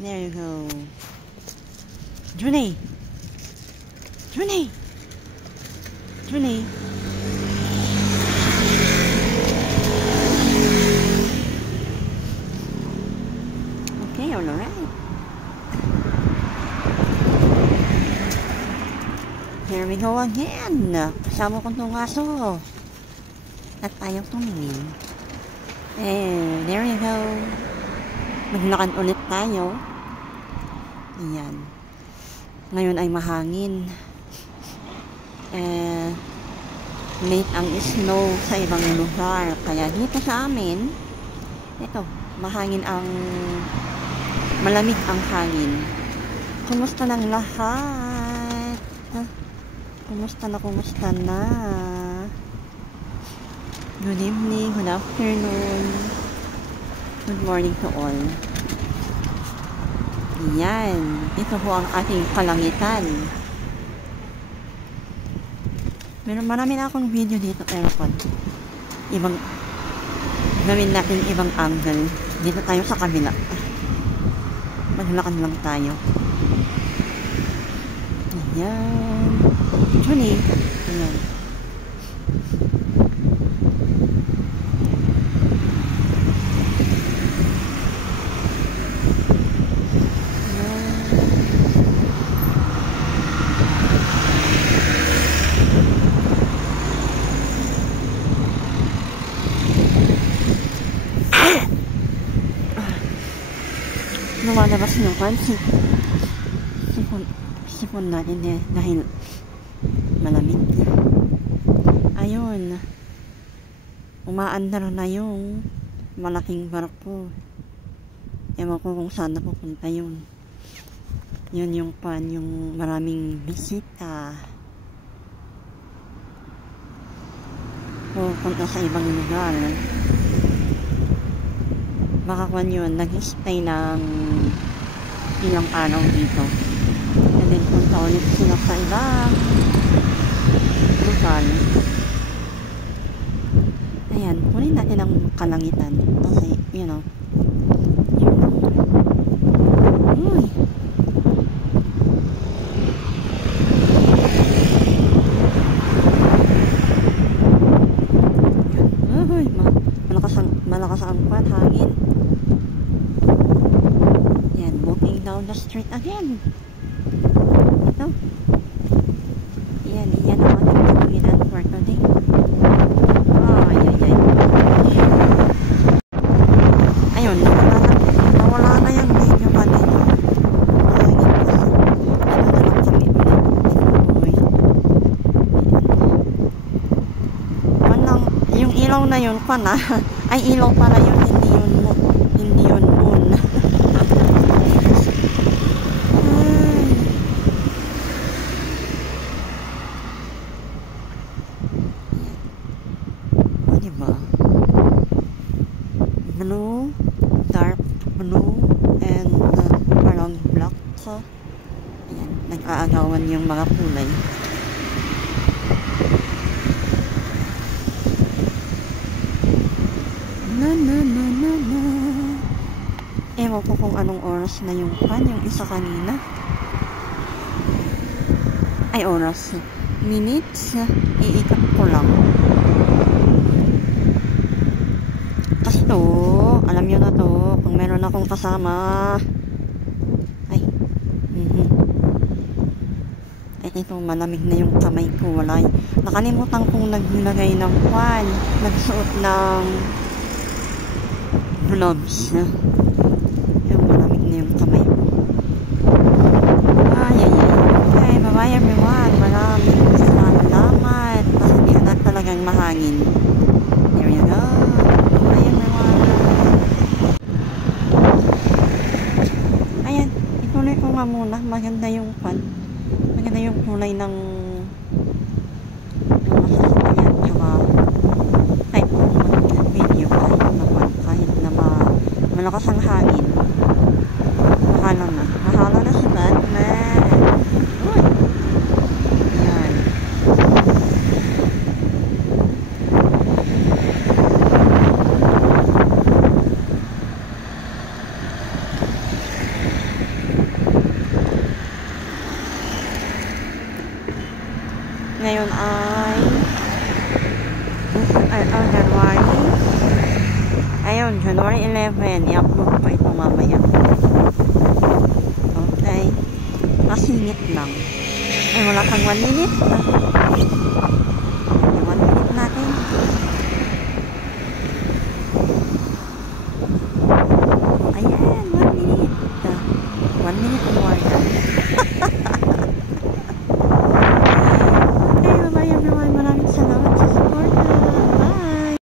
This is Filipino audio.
There you go. Junay! Junay! Junay! Okay, alright. Here we go again. Kasama ko itong aso. At ayaw tumingin. And there you go. Maglakad ulit tayo. Ayan. Ngayon ay mahangin. Late ang snow sa ibang lugar. Kaya dito sa amin, ito, mahangin ang malamig ang hangin. Kumusta ng lahat? Kumusta na? Good evening, good afternoon, good morning to all. Yan, ito po ang ating kalangitan. Marami na akong video dito, pero ibang gawin natin ibang angle. Dito tayo sa kabila. Maglakad lang tayo. Ayan. Juni. Ayan. Lumalabas yung sipon natin dahil malamig. Ayun, umaandar na yung malaking barko. Ewan ko kung saan na pupunta yun. Yun yung yung maraming bisita. Pupunta sa ibang lugar. Baka yun, nag-stay ng ilang araw dito. And then punta ulit sila sa ibang lugar. Ayan, kunin natin ang kalangitan. Kasi, you know, yun lang. Uy! Uy! Malakas ang hangin. Down the street again. Ito. Iyan ang ating kalangitan for today. Ay. Ayun, nawala na yung video kanina. Mahangin kasi. Ito na lang kami ulit. Yung ilaw na yun, ay ilaw pala yun, hindi yun moon. Blue, dark blue, and parang black. So, ayan, nag-aagawan yung mga kulay. Na. Ewan ko kung anong oras na yung yung isa kanina. Ay, oras. Minutes. Iikot ko lang. Kasi to, alam nyo na to, kung meron akong kasama. Ay. Ay, ito, malamig na yung kamay ko. Wala. Nakalimutan kong naglagay ng nagsuot ng gloves. Yung malamig na yung kamay ko. Ay. Okay, bye-bye everyone. Maraming salamat. Kasi hindi na talagang mahangin. There you go. Bye everyone. Ayan, ituloy ko nga muna. Maganda yung kulay ng sasakyan. Tsaka type ng video kahit na malakas ang hangin. Mahala na si Batman. Uy! Ayan. July. January. Ayun, January 11. I-upload ko ito mamaya. Okay. Masingit lang. Ay, wala kang 1 minute.